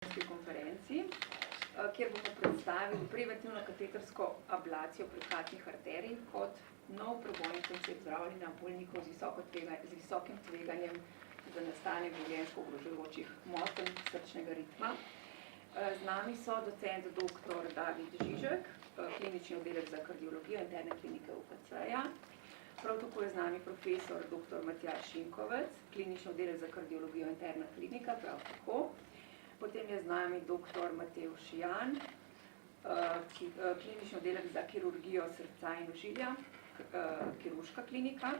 konferenci, kjer bomo predstavili preventivno katetersko ablacijo prekatnih arterij kot nov prebojni koncept zdravljenja bolnikov z visokim tveganjem za nastanek življenjsko ogrožajočih motenj srčnega ritma. Z nami so docent dr. David Žižek, klinični oddelek za kardiologijo interne klinike UKC-ja. Prav tako je z nami profesor dr. Matjaž Šinkovec, klinični oddelek za kardiologijo interna klinika, prav tako. Potem je z nami dr. Matevž Jan, klinični oddelek za kirurgijo srca in ožilja, kirurška klinika.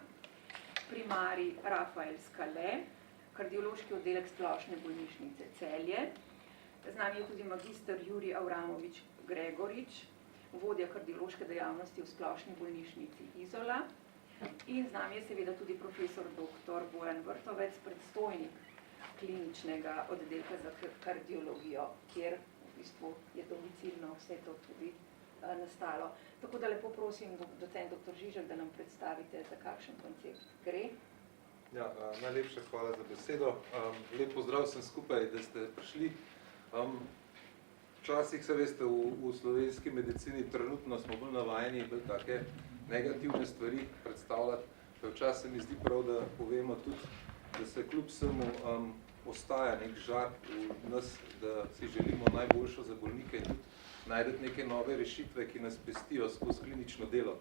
Primarij Rafael Skale, kardiološki oddelek splošne bolnišnice Celje. Z nami je tudi magister Jurij Avramovič Gregorič, vodja kardiološke dejavnosti v splošni bolnišnici Izola. In z nami je seveda tudi profesor dr. Bojan Vrtovec, predstojnik kliničnega oddelka za kardiologijo, kjer v bistvu je domicilno vse to tudi nastalo. Tako da lepo prosim, docent dr. Žižek, da nam predstavite, za kakšen koncept gre. Ja, najlepša hvala za besedo. Lep pozdrav vsem skupaj, da ste prišli. Včasih se veste, v slovenski medicini trenutno smo bolj navajeni bolj take negativne stvari predstavljati. Včasih se mi zdi prav, da povemo tudi, da se kljub vsemu ostaja nek žar v nas, da si želimo najboljšo za bolnike in tudi najdeti neke nove rešitve, ki nas pestijo skozi klinično delo.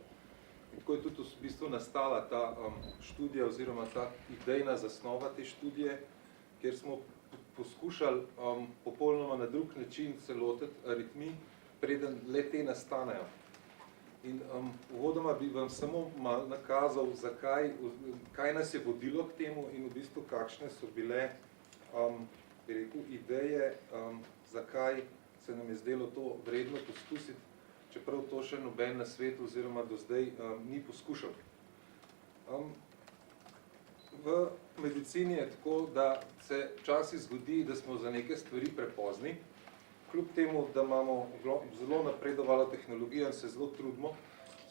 In tako je tudi v bistvu nastala ta študija oziroma ta idejna zasnova te študije, kjer smo poskušali popolnoma na drug način se lotiti aritmij, preden le te nastanejo. In uvodoma bi vam samo malo nakazal, kaj nas je vodilo k temu in v bistvu kakšne so bile bi rekel, ideje, zakaj se nam je zdelo to vredno poskusiti, čeprav to še noben na svetu oziroma do zdaj ni poskušal. V medicini je tako, da se včasih zgodi, da smo za neke stvari prepozni, kljub temu, da imamo zelo napredovalo tehnologijo in se zelo trudimo,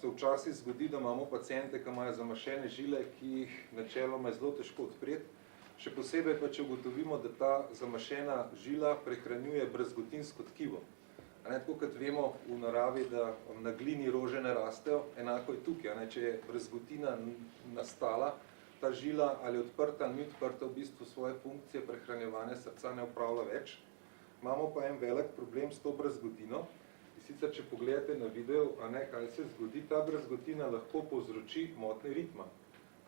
se včasih zgodi, da imamo paciente, ki imajo zamašene žile, ki jih načeloma je zelo težko odpreti. Še posebej pa, če ugotovimo, da ta zamašena žila prehranjuje brazgotinsko tkivo. Tako kot vemo v naravi, da na glini rože ne rastejo, enako je tukaj. Če je brazgotina nastala, ta žila ali odprta ali ni odprta, v bistvu svoje funkcije prehranjevanja srca ne opravlja več. Imamo pa en velik problem s to brazgotino. Sicer, če pogledate na video, kaj se zgodi, ta brazgotina lahko povzroči motnje ritma.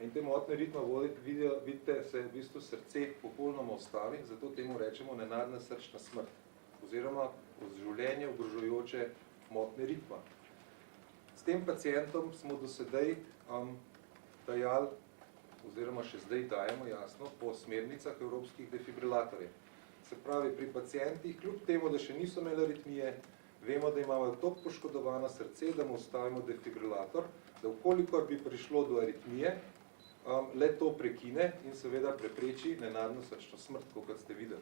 In te motnje ritma vidite, se v bistvu srce popolnoma ustavi, zato temu rečemo nenadna srčna smrt oziroma življenje ogrožajoče motnje ritma. S tem pacientom smo do sedaj dajali, oziroma še zdaj dajemo, jasno, po smernicah evropskih defibrilatorjev. Se pravi, pri pacientih, kljub temu, da še niso imeli aritmije, vemo, da imamo toliko poškodovano srce, da mu ustavimo defibrilator, da vkolikor bi prišlo do aritmije, le to prekine in seveda prepreči nenadno srčno smrt, kot ste videli.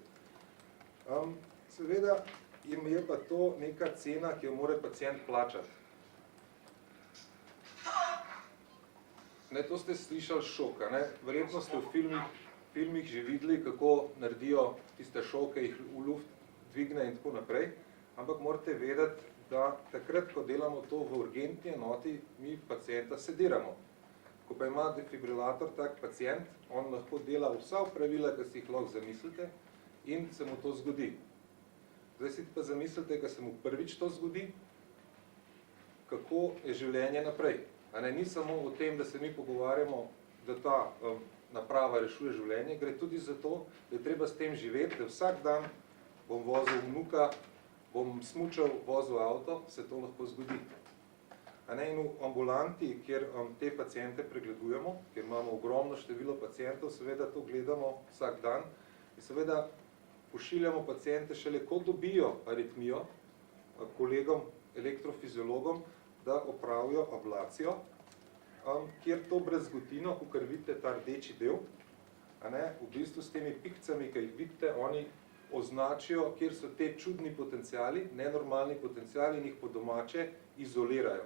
Seveda je pa to neka cena, ki jo mora pacient plačati. To ste slišali šok, verjetno ste v filmih že videli, kako naredijo tiste šoke, jih v luft dvigne in tako naprej, ampak morate vedeti, da takrat, ko delamo to v urgentni enoti, mi pacienta sediramo. Ko pa ima defibrilator tak pacient, on lahko dela vsa opravila, ki si jih lahko zamislite in se mu to zgodi. Zdaj si pa zamislite, ko se mu prvič to zgodi, kako je življenje naprej. Ni samo o tem, da se mi pogovarjamo, da ta naprava rešuje življenje, gre tudi za to, da je treba s tem živeti, da vsak dan bom vozil vnuka, bom smučal, vozil avto, se to lahko zgodi. In v ambulanti, kjer te paciente pregledujemo, kjer imamo ogromno število pacientov, seveda to gledamo vsak dan in seveda pošiljamo paciente šele, ko dobijo aritmijo, kolegom, elektrofiziologom, da opravijo ablacijo, kjer to brazgotino, kakor vidite ta rdeči del, v bistvu s temi pikcami, ki jih vidite, oni označijo, kjer so te čudni potenciali, nenormalni potenciali in jih po domače izolirajo,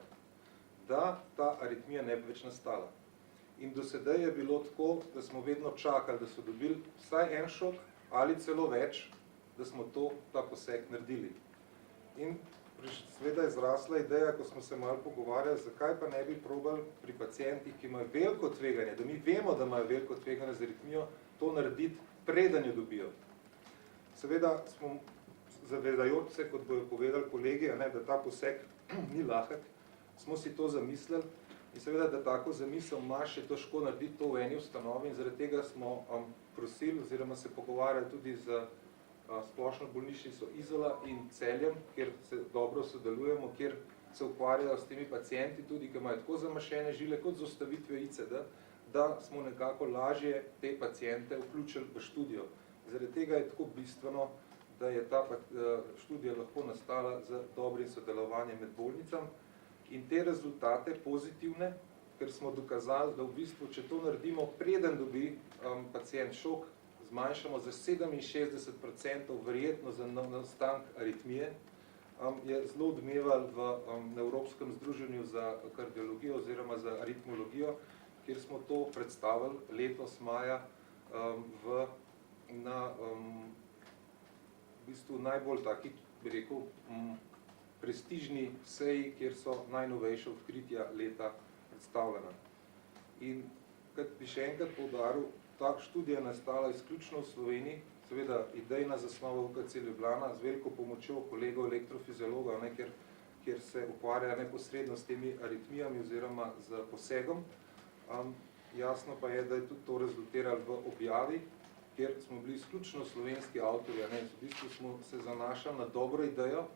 da ta aritmija ne bi več nastala. In do sedaj je bilo tako, da smo vedno čakali, da so dobili vsaj en šok ali celo več, da smo ta poseg naredili. In seveda je zrasla ideja, ko smo se malo pogovarjali, zakaj pa ne bi probali pri pacientih, ki imajo veliko tveganje, da mi vemo, da imajo veliko tveganje z aritmijo, to narediti, preden jo dobijo. Seveda smo zavedajoč se, kot bojo povedali kolegi, da ta poseg ni lahek, smo si to zamislili in seveda, da tako zamisel ima še težko narediti to v eni ustanovi in zaradi tega smo prosili oziroma se pogovarjali tudi z splošno bolnišnico Izola in Celjem, kjer se dobro sodelujemo, kjer se ukvarjajo s temi pacienti tudi, ki imajo tako zamašene žile kot z ustavitvijo ICD, da smo nekako lažje te paciente vključili v študijo. Zaradi tega je tako bistveno, da je ta študija lahko nastala z dobrim sodelovanjem med bolnicami in te rezultate pozitivne, ker smo dokazali, da v bistvu, če to naredimo, preden dobi pacient šok, zmanjšamo za 67% verjetno za nastanek aritmije, je zelo odmeval v Evropskem združenju za kardiologijo oziroma za aritmologijo, kjer smo to predstavili letos maja na v bistvu najbolj taki, bi rekel, prestižni seji, kjer so najnovejša odkritja leta predstavljena. In kot bi še enkrat poudaril, ta študija nastala izključno v Sloveniji, seveda idejna zasnova UKC Ljubljana, z veliko pomočjo kolegov elektrofiziologov, kjer se ukvarja neposredno s temi aritmijami oziroma z posegom. Jasno pa je, da je tudi to rezultiralo v objavi, kjer smo bili izključno slovenski avtorji, v bistvu smo se zanašali na dobro idejo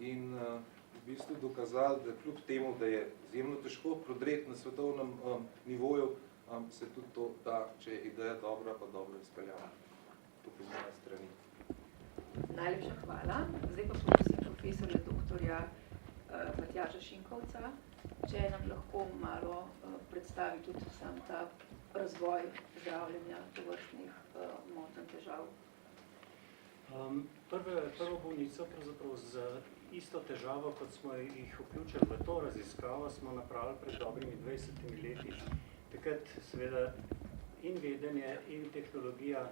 in v bistvu dokazali, da kljub temu, da je izjemno težko prodreti na svetovnem nivoju, se tudi to da, če je ideja dobra, pa dobro izpeljava. To po moje strani. Najlepša hvala. Zdaj pa prosim profesorja doktorja Matjaža Šinkovca, če nam lahko malo predstavi tudi sam ta razvoj zdravljenja tovrstnih motenj težav. Prvo bolnico pravzaprav z isto težavo, kot smo jih vključili v to raziskavo, smo napravili pred dobrimi 20 leti. Takrat seveda in vedenje in tehnologija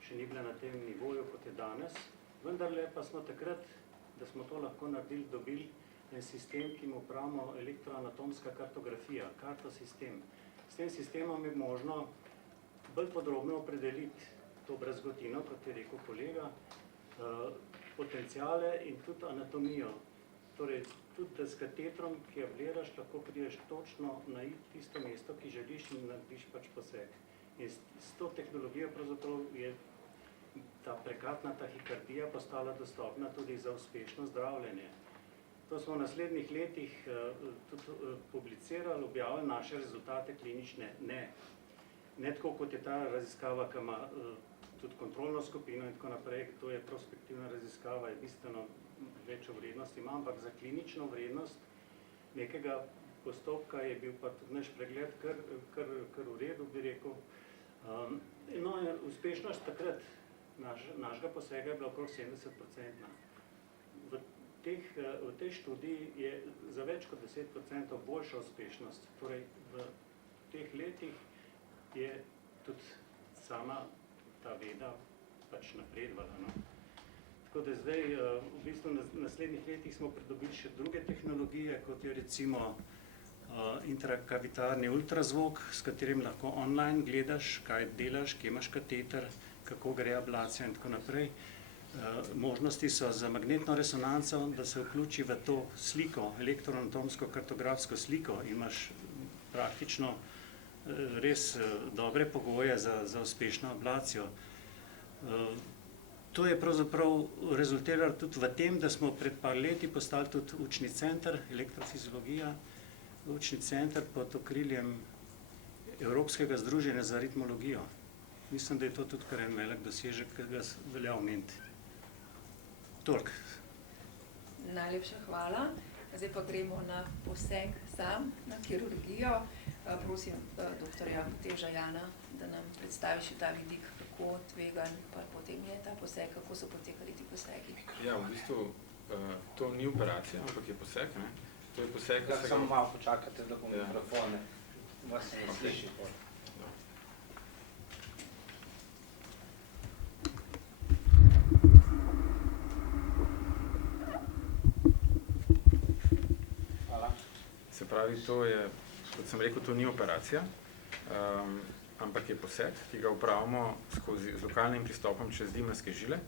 še ni bila na tem nivoju, kot je danes, vendarle pa smo takrat, da smo to lahko naredili, dobili en sistem, ki mu pravimo elektroanatomska kartografija, kartosistem. S tem sistemom je možno bolj podrobno opredeliti to brazgotino, kot je rekel kolega, potenciale in tudi anatomijo. Torej, tudi s katetrom, ki abliraš, lahko prideš točno na tisto mesto, ki želiš in narediš pač poseg. In s to tehnologijo pravzaprav je ta prekatna tahikardija postala dostopna tudi za uspešno zdravljenje. To smo v naslednjih letih tudi publicirali, objavili naše rezultate klinične. Ne tako, kot je ta raziskava, ki ima tudi kontrolno skupino in tako naprej, to je prospektivna raziskava, je bistveno večjo vrednost ima, ampak za klinično vrednost nekega postopka je bil pa tudi naš pregled kar v redu, bi rekel. No, uspešnost takrat našega posega je bila okrog 70%. V tej študiji je za več kot 10% boljša uspešnost. Torej, v teh letih je tudi sama ta veda pač napredvala. No? Tako da zdaj, v bistvu v naslednjih letih smo pridobili še druge tehnologije, kot je recimo intrakavitarni ultrazvok, s katerim lahko online gledaš, kaj delaš, kje imaš kateter, kako gre ablacija in tako naprej. Možnosti so za magnetno resonanco, da se vključi v to sliko, elektroanatomsko kartografsko sliko, imaš praktično res dobre pogoje za uspešno ablacijo. To je pravzaprav rezultiralo tudi v tem, da smo pred par leti postali tudi učni center, elektrofiziologija, učni center pod okriljem Evropskega združenja za aritmologijo. Mislim, da je to tudi kar en velik dosežek, ki ga velja omeniti. Toliko. Najlepša hvala. Zdaj pa gremo na poseg sam, na kirurgijo. Prosim doktorja Matevža Jana, da nam predstavi še ta vidik, kako tvegan, pa potem je ta poseg, kako so potekali ti posegi. Ja, v bistvu to ni operacija, ampak je poseg, ne? To je poseg, da samo malo počakate, da bom mikrofone, vas se ne sliši. pravi, to je, kot sem rekel, to ni operacija, ampak je poseg, ki ga upravimo z lokalnim pristopom čez dimljske žile.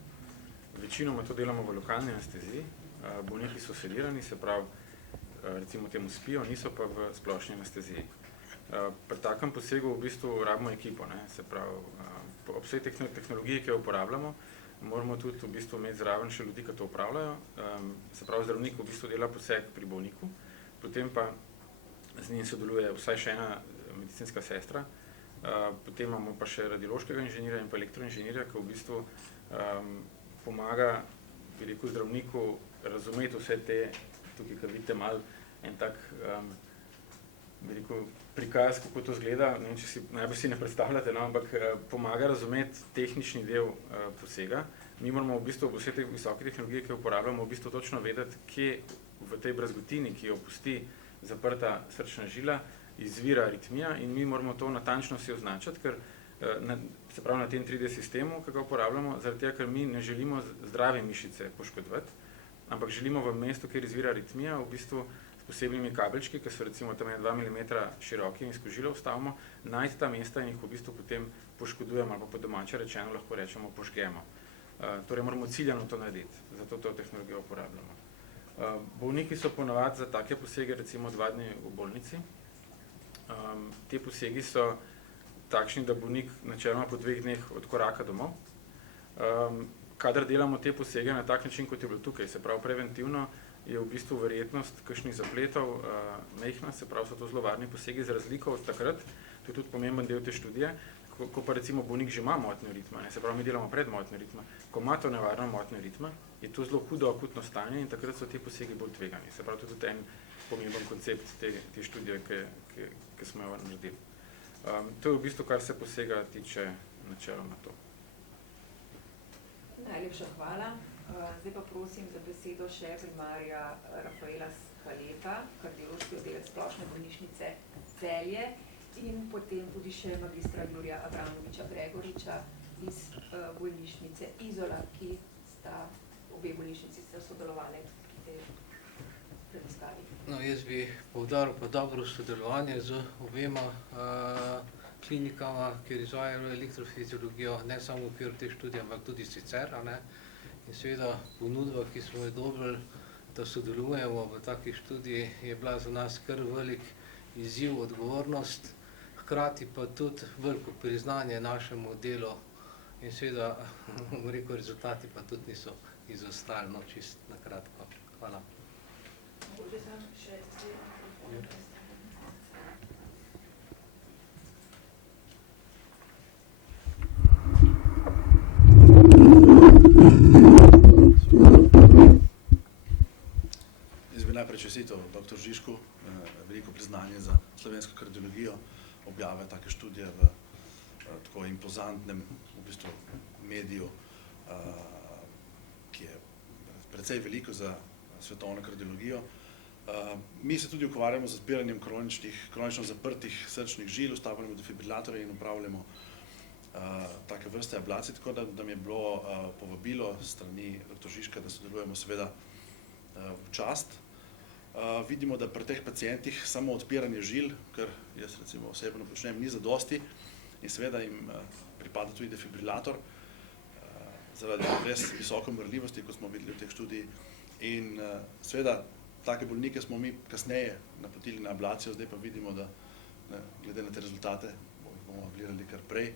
Večinoma to delamo v lokalni anesteziji, bolniki so sedirani, se pravi, recimo temu spijo, niso pa v splošni anesteziji. Pri takem posegu v bistvu rabimo ekipo, ne? Se pravi, ob vsej tehnologiji, ki jo uporabljamo, moramo tudi v bistvu imeti zraven še ljudi, ki to upravljajo. Se pravi, zdravnik v bistvu dela poseg pri bolniku, potem pa z njim sodeluje vsaj še ena medicinska sestra, potem imamo pa še radiološkega inženirja in pa elektroinženirja, ki v bistvu pomaga, bi rekel, zdravniku razumeti vse te, tukaj, ko vidite malo en tak, bi rekel, prikaz, kako to izgleda, ne vem, če si, najbolj si ne predstavljate, no, ampak pomaga razumeti tehnični del posega. Mi moramo v bistvu vse te visoke tehnologije, ki jo uporabljamo, v bistvu točno vedeti, kje v tej brazgotini, ki jo pusti zaprta srčna žila, izvira aritmija in mi moramo to natančno si označiti, ker se pravi na tem 3D sistemu, ki ga uporabljamo, zaradi tega, ker mi ne želimo zdrave mišice poškodovati, ampak želimo v mestu, kjer izvira aritmija, v bistvu s posebnimi kabelčki, ki so recimo tam 2 mm široki in skozi žilo vstavimo, najti ta mesta in jih v bistvu potem poškodujemo ali pa po domače rečeno lahko rečemo požgemo. Torej moramo ciljano to narediti, zato to tehnologijo uporabljamo. Bolniki so ponavadi za take posege recimo 2 dni v bolnici. Te posegi so takšni, da bolnik načeloma po 2 dneh odkoraka domov. Kadar delamo te posege na tak način, kot je bilo tukaj, se pravi preventivno, je v bistvu verjetnost kakšnih zapletov majhna, se pravi so to zelo varni posegi za razliko od takrat, to je tudi pomemben del te študije, ko pa recimo bolnik že ima motnjo ritma, ne, se pravi mi delamo pred motnjo ritma, ko ima to nevarno motnjo ritma, je to zelo hudo akutno stanje in takrat so ti posegi bolj tvegani. Se pravi, to je tudi en pomemben koncept te študije, ki smo jo naredili. To je v bistvu, kar se posega tiče načeloma to. Najlepša hvala. Zdaj pa prosim za besedo še primarja Rafaela Skaleta, kardiološki oddelek Splošne bolnišnice Celje in potem tudi še magistra Jurija Abramoviča Gregoriča iz bolnišnice Izola, ki sta obe bolnišnici sodelovali pri tej raziskavi. No, jaz bi poudaril pa dobro sodelovanje z obema klinikama, kjer izvajajo elektrofiziologijo, ne samo v okviru te študije, ampak tudi sicer. In seveda ponudba, ki smo jo dobili, da sodelujemo v taki študiji, je bila za nas kar velik izziv, odgovornost, hkrati pa tudi veliko priznanje našemu delu in seveda, bom rekel, rezultati pa tudi niso izostali, no, čist na kratko. Hvala. Mogoče sem še Jaz bi najprej čestital dr. Žižku, veliko priznanje za slovensko kardiologijo, objave take študije v tako impozantnem v bistvu mediju, ki je precej veliko za svetovno kardiologijo. Mi se tudi ukvarjamo z odpiranjem kronično zaprtih srčnih žil, vstavljamo defibrilatorje in upravljamo take vrste ablacij, tako da nam je bilo povabilo strani dr. Žižka, da sodelujemo seveda v čast. Vidimo, da pri teh pacientih samo odpiranje žil, kar jaz recimo osebno počnem, ni zadosti in seveda jim pripada tudi defibrilator zaradi res visoko umrljivosti, kot smo videli v teh študiji. In seveda take bolnike smo mi kasneje napotili na ablacijo, zdaj pa vidimo, da glede na te rezultate bomo ablirali kar prej.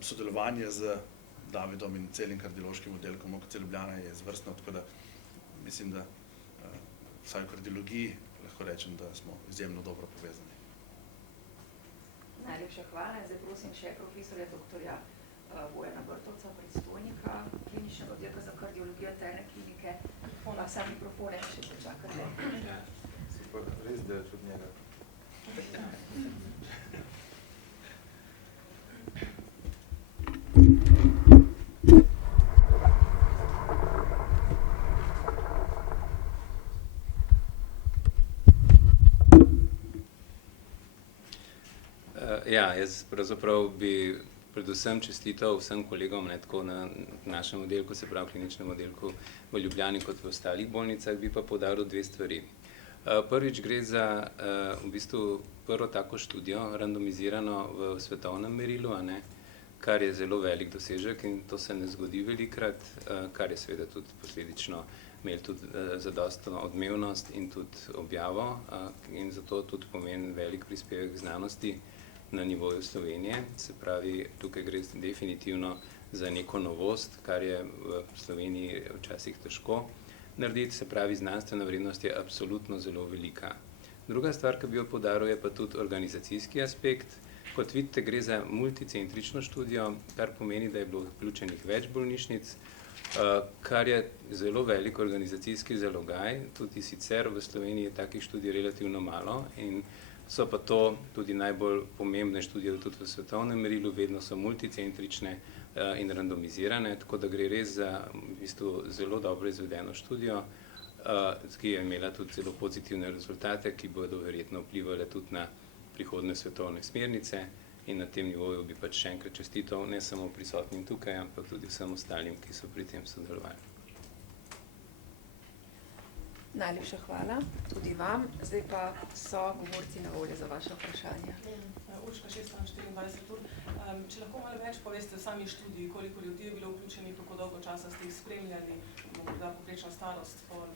Sodelovanje z Davidom in celim kardiološkim oddelkom OKC Ljubljana je izvrstno, tako da mislim, da vsaj v kardiologiji lahko rečem, da smo izjemno dobro povezani. Najlepša hvala. Zdaj prosim še profesorja doktorja Bojana Vrtovca, predstojnika kliničnega oddelka za kardiologijo Interne klinike. Ona vsa mikrofone še počakate. Super, res delaš od njega. Ja, jaz pravzaprav bi predvsem čestital vsem kolegom, ne tako na našem oddelku, se pravi kliničnem oddelku v Ljubljani kot v ostalih bolnicah, bi pa poudaril 2 stvari. Prvič gre za v bistvu prvo tako študijo, randomizirano v svetovnem merilu, a ne, kar je zelo velik dosežek in to se ne zgodi velikrat, kar je seveda tudi posledično imeli tudi zadostno odmevnost in tudi objavo in zato tudi pomeni velik prispevek znanosti na nivoju Slovenije. Se pravi, tukaj gre definitivno za neko novost, kar je v Sloveniji včasih težko narediti, se pravi, znanstvena vrednost je absolutno zelo velika. Druga stvar, ki bi jo poudaril, je pa tudi organizacijski aspekt. Kot vidite, gre za multicentrično študijo, kar pomeni, da je bilo vključenih več bolnišnic, kar je zelo velik organizacijski zalogaj. Tudi sicer v Sloveniji je takih študij relativno malo in so pa to tudi najbolj pomembne študije tudi v svetovnem merilu, vedno so multicentrične in randomizirane, tako da gre res za v bistvu zelo dobro izvedeno študijo, ki je imela tudi zelo pozitivne rezultate, ki bodo verjetno vplivali tudi na prihodne svetovne smernice in na tem nivoju bi pač še enkrat čestital ne samo prisotnim tukaj, ampak tudi vsem ostalim, ki so pri tem sodelovali. Najlepša hvala tudi vam. Zdaj pa so govorci na voljo za vaše vprašanja. Urška, 624 ur. Če lahko malo več poveste o sami študiji, koliko ljudi je bilo vključenih, kako dolgo časa ste jih spremljali, morda povprečna starost, spol?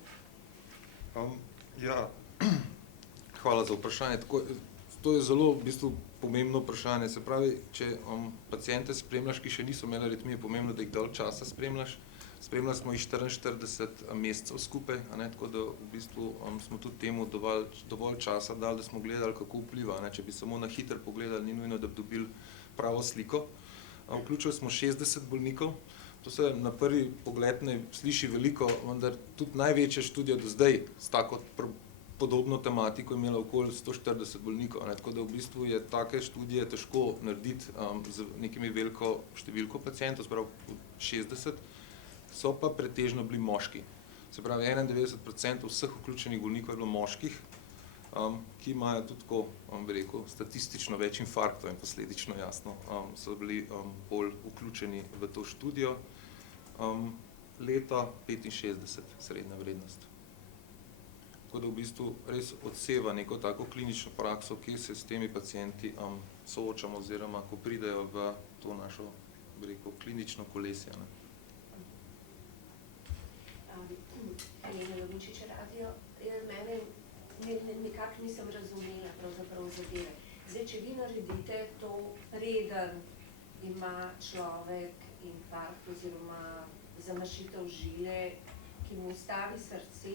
Ja, hvala za vprašanje. To je zelo v bistvu pomembno vprašanje. Se pravi, če paciente spremljaš, ki še niso imeli aritmije, je pomembno, da jih dalj časa spremljaš. Spremljali smo jih 44 mesecev skupaj, tako da v bistvu smo tudi temu dovolj časa dali, da smo gledali, kako vpliva. Če bi samo na hitro pogledali, ni nujno, da bi dobili pravo sliko. Vključili smo 60 bolnikov. To se na prvi pogled ne sliši veliko, vendar tudi največja študija do zdaj s tako podobno tematiko imela okoli 140 bolnikov. Tako da v bistvu je take študije težko narediti z nekimi veliko številko pacientov, sprav 60. So pa pretežno bili moški. Se pravi, 91% vseh vključenih bolnikov je bilo moških, ki imajo tudi tako, bi rekel, statistično več infarktov in posledično jasno so bili bolj vključeni v to študijo. Leta 65 srednja vrednost. Tako da v bistvu res odseva neko tako klinično prakso, ki se s temi pacienti soočamo oziroma ko pridejo v to našo, bi rekel, klinično kolesje. Helena Lovničič radio, mene nekako nisem razumela pravzaprav zadeve. Zdaj, če vi naredite to preden ima človek infarkt oziroma zamašitev žile, ki mu ustavi srce,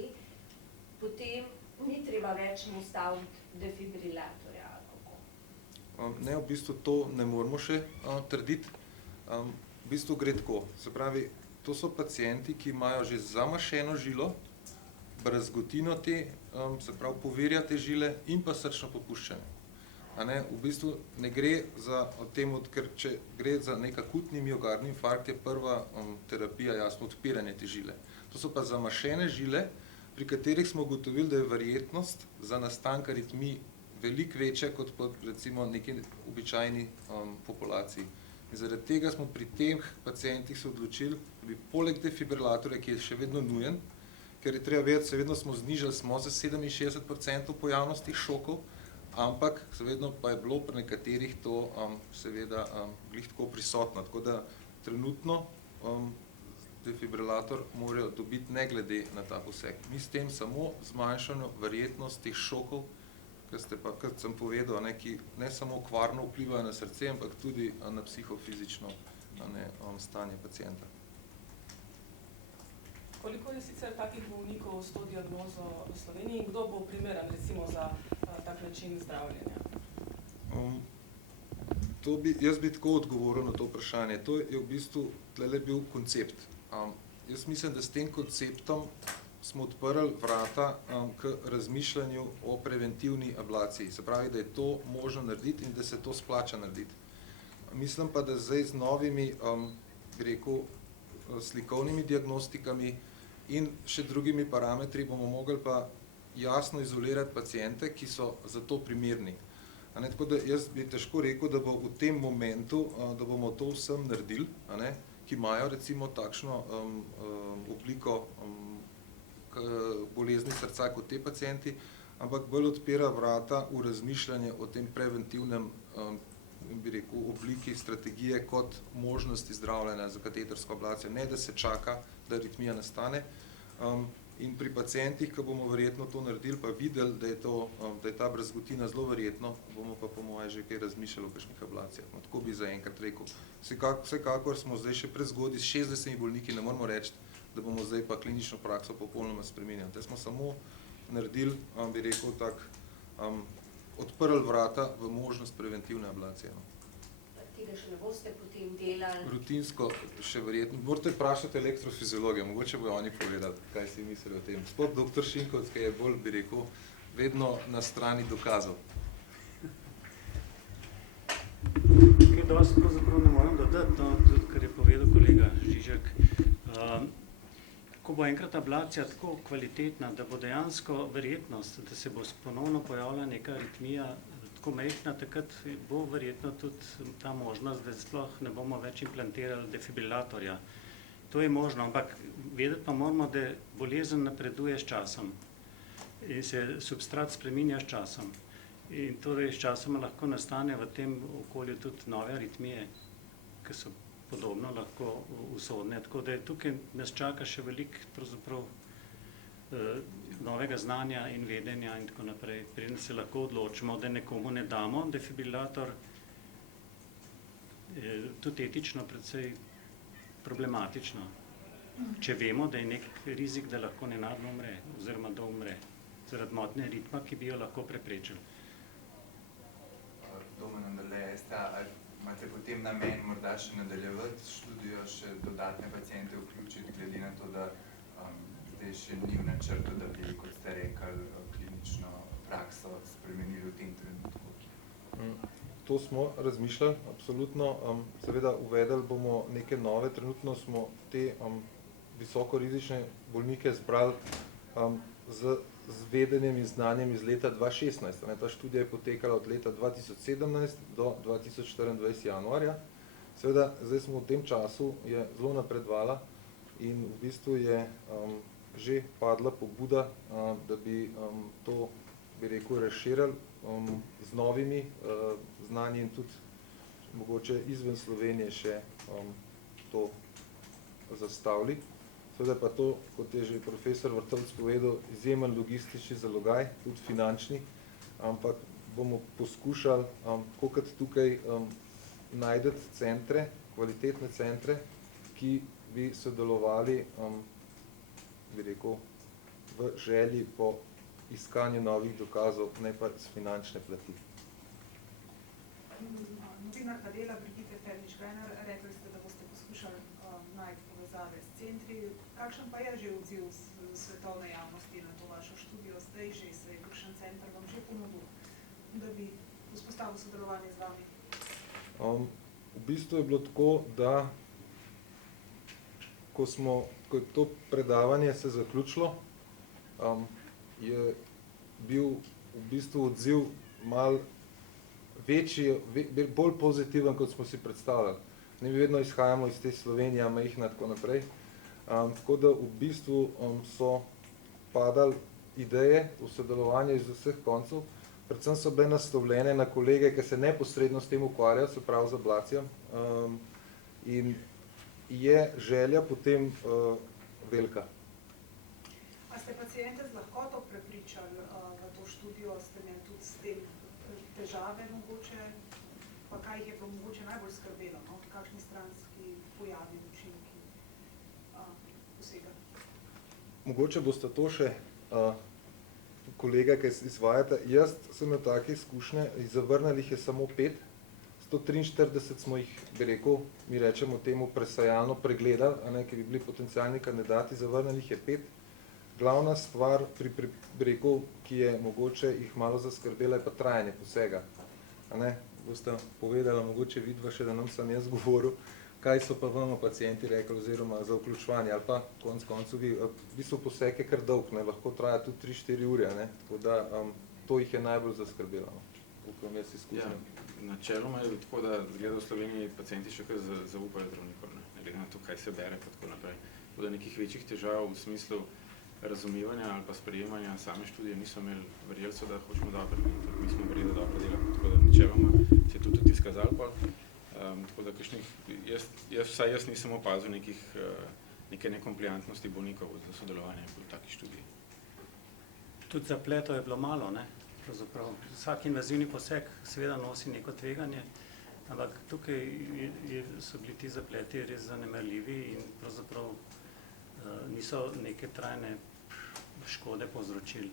potem ni treba več mu ustaviti defibrilatorja ali kako? Ne, v bistvu to ne moramo še trditi. V bistvu gre tako. Se pravi, to so pacienti, ki imajo že zamašeno žilo, brazgotino te, se pravi povirja te žile in pa srčno popuščanje. V bistvu ne gre za tem, ker če gre za nek akutni miogardni infarkt, je prva terapija jasno odpiranje te žile. To so pa zamašene žile, pri katerih smo ugotovili, da je verjetnost za nastanek aritmij veliko večja kot pa recimo neki običajni populaciji. In zaradi tega smo pri teh pacientih se odločili, da bi poleg defibrilatorja, ki je še vedno nujen, ker je treba vedeti, seveda smo znižali za 67% pojavnosti šokov, ampak seveda pa je bilo pri nekaterih to seveda glih tako prisotno. Tako da trenutno defibrilator morajo dobiti ne glede na ta poseg. Mi s tem samo zmanjšamo verjetnost teh šokov, kot sem povedal, ki ne samo kvarno vplivajo na srce, ampak tudi na psihofizično stanje pacienta. Koliko je sicer takih bolnikov s to diagnozo v Sloveniji in kdo bo primeren recimo za tak način zdravljenja? Jaz bi tako odgovoril na to vprašanje. To je v bistvu tlele bil koncept. Jaz mislim, da s tem konceptom smo odprli vrata k razmišljanju o preventivni ablaciji. Se pravi, da je to možno narediti in da se to splača narediti. Mislim pa, da zdaj z novimi, rekel, slikovnimi diagnostikami in še drugimi parametri bomo mogli pa jasno izolirati paciente, ki so za to primerni. Tako da jaz bi težko rekel, da bo v tem momentu, da bomo to vsem naredili, ki imajo recimo takšno obliko bolezni srca kot te pacienti, ampak bolj odpira vrata v razmišljanje o tem preventivnem bi rekel, obliki strategije kot možnosti zdravljenja za katetersko ablacijo. Ne, da se čaka, da aritmija nastane. In pri pacientih, ki bomo verjetno to naredili, pa videli, da je ta brazgotina zelo verjetno, bomo pa po moje že kaj razmišljali o kakšnih ablacijah. No, tako bi zaenkrat rekel. Vsekakor smo zdaj še prezgodaj, s 60 bolniki ne moramo reči, da bomo zdaj pa klinično prakso popolnoma spremenjali. Te smo samo naredili, bi rekel, odprli vrata v možnost preventivne ablacije. No. Tega še ne boste potem delali? Rutinsko še verjetno. Morate vprašati elektrofiziologe, mogoče bojo oni povedali, kaj si mislijo o tem. Gospod dr. Šinkovc, ki je bolj, bi rekel, vedno na strani dokazov. Kaj dosti pravzaprav ne moram dodati, no, tudi kar je povedal kolega Žižek. Ko bo enkrat ablacija tako kvalitetna, da bo dejansko verjetnost, da se bo ponovno pojavila neka aritmija tako majhna, takrat bo verjetno tudi ta možnost, da sploh ne bomo več implantirali defibrilatorja. To je možno, ampak vedeti pa moramo, da bolezen napreduje s časom in se substrat spreminja s časom. In torej s časoma lahko nastane v tem okolju tudi nove aritmije, ki so podobno lahko usodne. Tako da tukaj nas čaka še veliko pravzaprav novega znanja in vedenja in tako naprej. Preden se lahko odločimo, da nekomu ne damo defibrilator, tudi etično precej problematično. Če vemo, da je nek rizik, da lahko nenadno umre, oziroma da umre, zaradi motnje ritma, ki bi jo lahko preprečili. Domen Andrle, ali imate potem namen morda še nadaljevati študijo, še dodatne paciente vključiti, glede na to, da zdaj še ni v načrtu, da bi, kot ste rekli, klinično prakso spremenili v tem trenutku? To smo razmišljali, absolutno. Seveda uvedeli bomo neke nove, trenutno smo te visokorizične bolnike zbrali z vedenjem in znanjem iz leta 2016. Ta študija je potekala od leta 2017 do 2024 januarja. Seveda, zdaj smo v tem času, je zelo napredovala in v bistvu je že padla pobuda, da bi to, bi rekel, razširili z novimi znanji in tudi mogoče izven Slovenije še to zastavili. Seveda pa to, kot je že profesor Vrtovec povedal, izjemen logistični zalogaj, tudi finančni, ampak bomo poskušali, tako kot tukaj, najti centre, kvalitetne centre, ki bi sodelovali, bi rekel, v želji po iskanju novih dokazov, ne pa z finančne plati. Novinarka dela Brigitte Fernič-Grener, rekli ste, da boste poskušali najti povezave s centri. Kakšen pa je že odziv svetovne javnosti na to vašo študijo? Zdaj že se je kakšen center vam že ponudil, da bi vzpostavil sodelovanje z vami? V bistvu je bilo tako, da ko je to predavanje se zaključilo, je bil v bistvu odziv malo večji, bolj pozitiven, kot smo si predstavljali. Mi vedno izhajamo iz te Slovenije, majhna, tako naprej. Tako da v bistvu so padali ideje v sodelovanju iz vseh koncev, predvsem so bile naslovljene na kolege, ki se neposredno s tem ukvarjajo, se pravi z ablacijo. In je želja potem velika. A ste paciente z lahkoto prepričali v to študijo, ste imeli tudi s tem težave mogoče, pa kaj jih je pa mogoče najbolj skrbelo, no? Kakšni stranski pojavi, učinki posega? Mogoče boste to še kolega, ki izvajate. Jaz sem imel take izkušnje, zavrnili jih je samo 5, 143 smo jih, bi rekel, mi rečemo temu presajalno pregledali, ki bi bili potencialni kandidati, zavrnili jih je 5. Glavna stvar, bi rekel, ki je mogoče jih malo zaskrbela, je pa trajanje posega. Boste povedali, mogoče vidva še, da nam sem jaz govoril, kaj so pa vam pacienti rekli, oziroma za vključevanje, ali pa konec koncev, v bistvu poseg je kar dolg, lahko traja tudi 3-4 ure, tako da to jih je najbolj zaskrbelo, koliko jaz izkušnjam. Načeloma je tako, da zgleda v Sloveniji pacienti še kar zaupajo zdravnikov, ne glede na to, kaj se bere, pa tako naprej. Tako da nekih večjih težav v smislu razumevanja ali pa sprejemanja same študije niso imeli verjelcev, da hočemo dobro. Tudi mi smo verjeli, da dobro delamo. Tako da načeloma se je to tudi izkazalo pa. Tako da vsaj jaz nisem opazil neke nekompliantnosti bolnikov za sodelovanje v takih študiji. Tudi zapletov je bilo malo, ne? Pravzaprav vsak invazivni poseg seveda nosi neko tveganje, ampak tukaj so bili ti zapleti res zanemarljivi in pravzaprav niso neke trajne škode povzročili.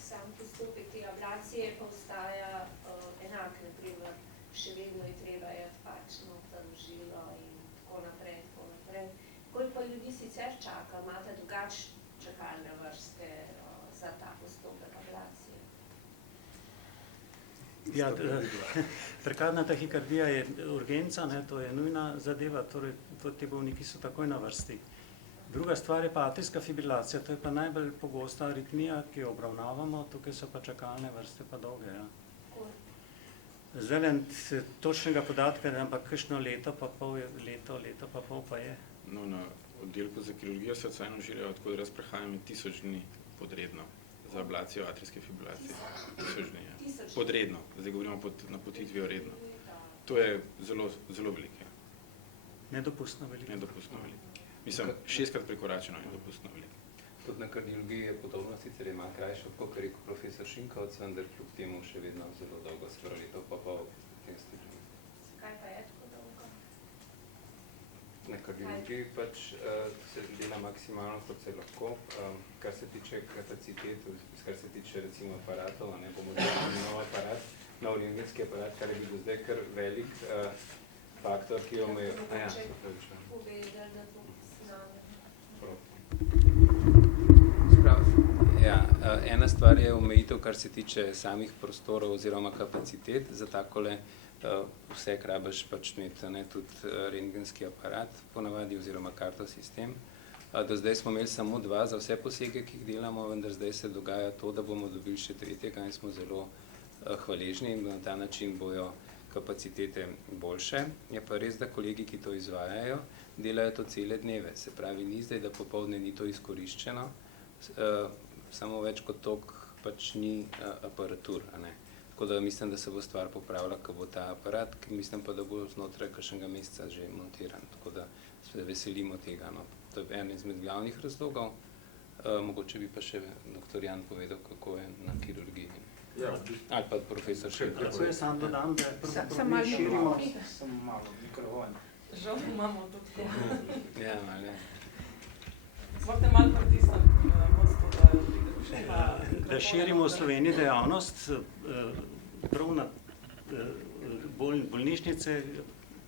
Sam postopek te ablacije pa ostaja enak, naprimer, še vedno je treba jeti noter v žilo in tako naprej. Koliko pa ljudi sicer čaka, imate drugačne čakalne vrste za ta postopek ablacije? Ja, prekardna tahikardija je urgenca, ne, to je nujna zadeva, torej ti bolniki so takoj na vrsti. Druga stvar je pa atrijska fibrilacija, to je pa najbolj pogosta aritmija, ki jo obravnavamo, tukaj so pa čakalne vrste pa dolge. Ja. Zdaj točnega podatka, ampak kakšno leto pa pol pa je. No, na oddelku za kirurgijo srca in ožilja, tako da raz prehajam 1000 dni podredno za ablacijo atrijske fibrilacije. 1000 dni, ja. Podredno, zdaj govorimo pod napotitvijo redno. To je zelo, zelo veliko. Nedopustno veliko. Nedopustno veliko. Mislim, 6-krat prekoračeno nedopustno veliko. Tudi na kardiologiji je podobno, sicer je malo krajše, kot je rekel profesor Šinkovec, vendar kljub temu še vedno zelo dolgo, skoro leto pa pol v tem stilu. Zakaj pa je tako dolgo? Na kardiologiji pač se dela maksimalno, kot se lahko. Kar se tiče kapacitet, kar se tiče recimo aparatov, bomo delali nov aparat, nov rentgenski aparat, kar je bil zdaj kar velik faktor, ki jo omejo. Povedali, da to Ja, ena stvar je omejitev, kar se tiče samih prostorov oziroma kapacitet. Za takole vse rabiš pač imeti tudi rentgenski aparat ponavadi oziroma kartosistem. Do zdaj smo imeli samo 2 za vse posege, ki jih delamo, vendar zdaj se dogaja to, da bomo dobili še 3. in smo zelo hvaležni in na ta način bojo kapacitete boljše. Je pa res, da kolegi, ki to izvajajo, delajo to cele dneve. Se pravi, ni zdaj, da popoldne ni to izkoriščeno, samo več kot toliko pač ni aparatur. Tako da mislim, da se bo stvar popravila, ko bo ta aparat, ki mislim pa, da bo znotraj kakšnega meseca že montiran. Tako da se veselimo tega. To je en izmed glavnih razlogov. Mogoče bi pa še dr. Jan povedal, kako je na kirurgiji. Ali pa profesor Šinkovec. Lahko je sam dodam, da pravzaprav širimo. Samo malo mikrofon. Žal imamo to tako. Ja, malo ne. Morate malo pritisniti, da širimo v Sloveniji dejavnost, prav na bolnišnice,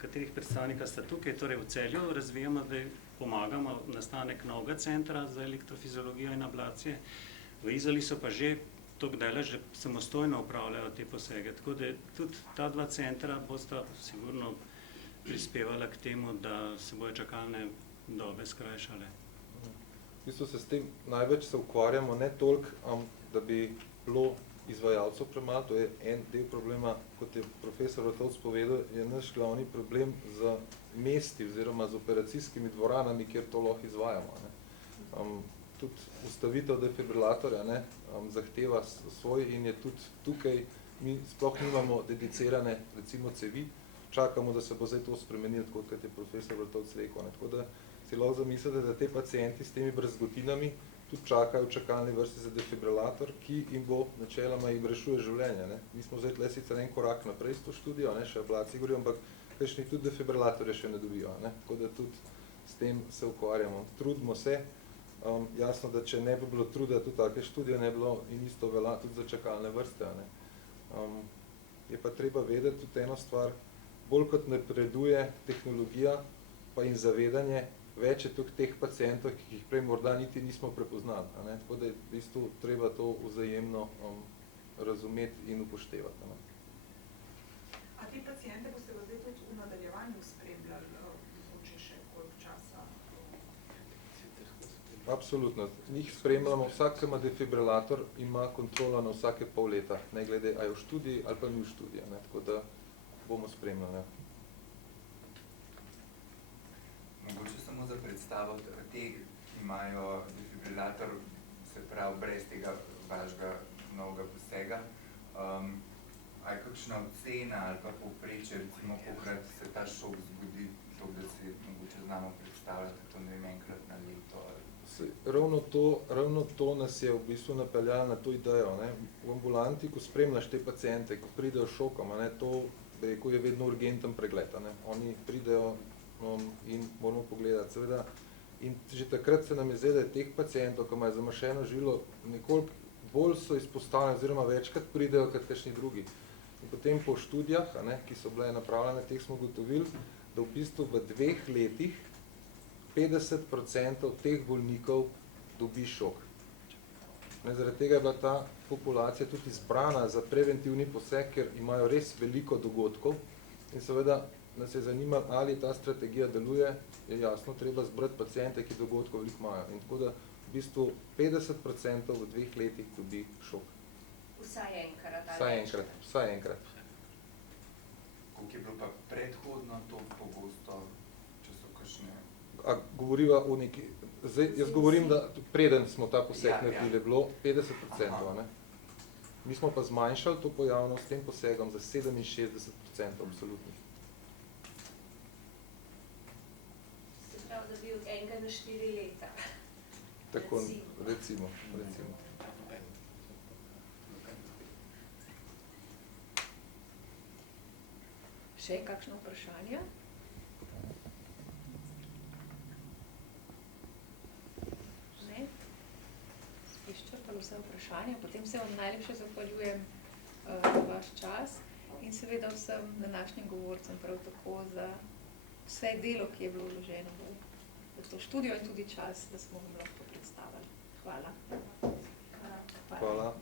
katerih predstavnika sta tukaj, torej v Celju, razvijamo, da pomagamo nastanek novega centra za elektrofiziologijo in ablacije. V Izoli so pa že toliko daleč, že samostojno upravljajo te posege. Tako da tudi ta 2 centra bosta sigurno prispevala k temu, da se bojo čakalne dobe skrajšale. V bistvu se s tem največ se ukvarjamo, ne toliko, da bi bilo izvajalcev premalo, to je en del problema, kot je profesor Vrtovec povedal, je naš glavni problem z mesti oziroma z operacijskimi dvoranami, kjer to lahko izvajamo. Tudi ustavitev defibrilatorja zahteva svoj in je tudi tukaj, mi sploh nimamo dedicirane recimo cevi, čakamo, da se bo zdaj to spremenilo, kot je profesor Vrtovec rekel. Tako da si lahko zamislite, da te pacienti s temi brazgotinami tudi čakajo v čakalni vrsti za defibrilator, ki jim bo načeloma jim rešuje življenje. Mi smo zdaj tle sicer en korak naprej s to študijo, še ablaciji govorijo, ampak kakšni tudi defibrilatorje še ne dobijo. Tako da tudi s tem se ukvarjamo. Trudimo se, jasno, da če ne bi bilo truda, tudi take študije ne bilo in isto velja tudi za čakalne vrste. Je pa treba vedeti tudi eno stvar, bolj kot napreduje tehnologija pa in zavedanje, več je tudi teh pacientov, ki jih prej morda niti nismo prepoznali. Tako da je v bistvu treba to vzajemno razumeti in upoštevati. A te paciente boste pa zdaj tudi v nadaljevanju spremljali, mogoče še koliko časa? Absolutno. Njih spremljamo, vsak, ki ima defibrilator, ima kontrolo na vsake pol leta, ne glede, a je v študiji ali pa ni v študiji. Tako da bomo spremljali. Mogoče samo za predstavo, te imajo defibrilator, se pravi, brez tega vašega novega posega. A je kakšna ocena ali pa povprečje, recimo, kolikrat se ta šok zgodi, to, da si mogoče znamo predstavljati, to ne vem, enkrat na leto? Ravno to nas je v bistvu napeljalo na to idejo. Ne? V ambulanti, ko spremljaš te paciente, ko pridejo šokom, ne, to je vedno urgenten pregled. Ne? Oni pridejo in moramo pogledati. Seveda, in že takrat se nam je zdelo, da teh pacientov, ki imajo zamašeno žilo, nekoliko bolj so izpostavljeni, oziroma večkrat pridejo kot kakšni drugi. In potem po študijah, ne, ki so bile napravljene, teh smo ugotovili, da v bistvu v 2 letih 50% teh bolnikov dobi šok. Ne, zaradi tega je bila ta populacija tudi izbrana za preventivni poseg, ker imajo res veliko dogodkov in seveda nas je zanimalo, ali ta strategija deluje, je jasno treba zbrati paciente, ki dogodkov veliko imajo. In tako da v bistvu 50% v 2 letih dobi šok. Vsaj enkrat. Vsaj enkrat. Koliko je bilo pa predhodno to pogosto, če so kakšne? Govoriva o neki... Zdaj, jaz govorim, da preden smo ta poseg naredili, je bilo 50%. Ne? Mi smo pa zmanjšali to pojavnost s tem posegom za 67% absolutnih. Se pravi, da bil enega na 4 leta. Tako, recimo. Še kakšno vprašanje? Ne? Izčrpalo vse vprašanje, potem se vam najlepše zahvaljujem za vaš čas in seveda vsem današnjim govorcem prav tako za vse delo, ki je bilo vloženo v to študijo in tudi čas, da smo vam lahko predstavili. Hvala. Hvala.